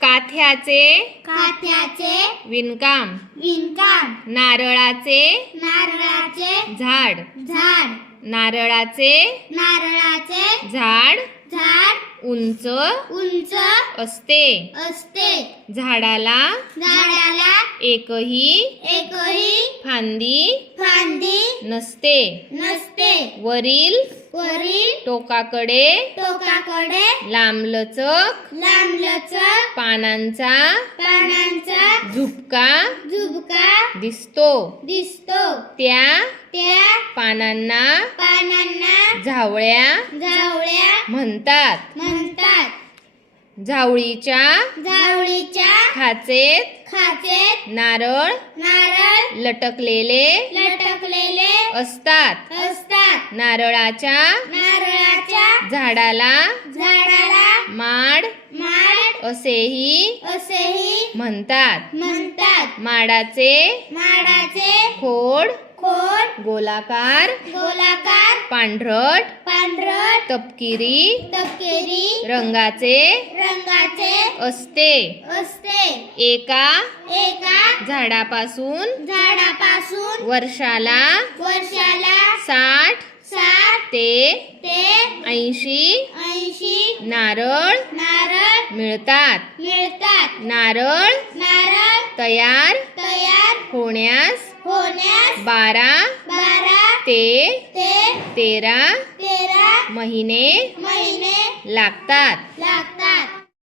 काथ्याचे खात्याचे विणकाम. विणकाम. नारळाचे नारळाचे झाड. झाड. नारळाचे नारळाचे झाड. झाड. उंच उंच असते. असते. झाडाला झाडाला एकही एकही फांदी फांदी नसते. नसते. वरील वरील टोकाकडे टोकाकडे लांबलचक लांबलचक पानांचा पानांचा झुपका झुबका दिसतो. दिसतो. त्या त्या पानांना पानांना झावळ्या जावळ्या म्हणतात. म्हणतात. झावळीच्या जावळीच्या खाचेत खाचेत नारळ नारळ लटकलेले लटकलेले असतात. असतात. नारळाच्या नारळाच्या झाडाला झाडाला माड माड असेही असेही म्हणतात. म्हणतात. माडाचे माडाचे गोलाकार गोलाकार पांढरट पांढरट तपकिरी तपकेरी रंगाचे रंगाचे असते. असते. एका एका झाडापासून झाडापासून वर्षाला वर्षाला साठ साठ ते ते ऐंशी ऐंशी नारळ नारळ मिळतात. मिळतात. नारळ नारळ तयार तयार होण्यास होण्यास बारा बारा ते ते तेरा तेरा महिने महिने लागतात. लागतात.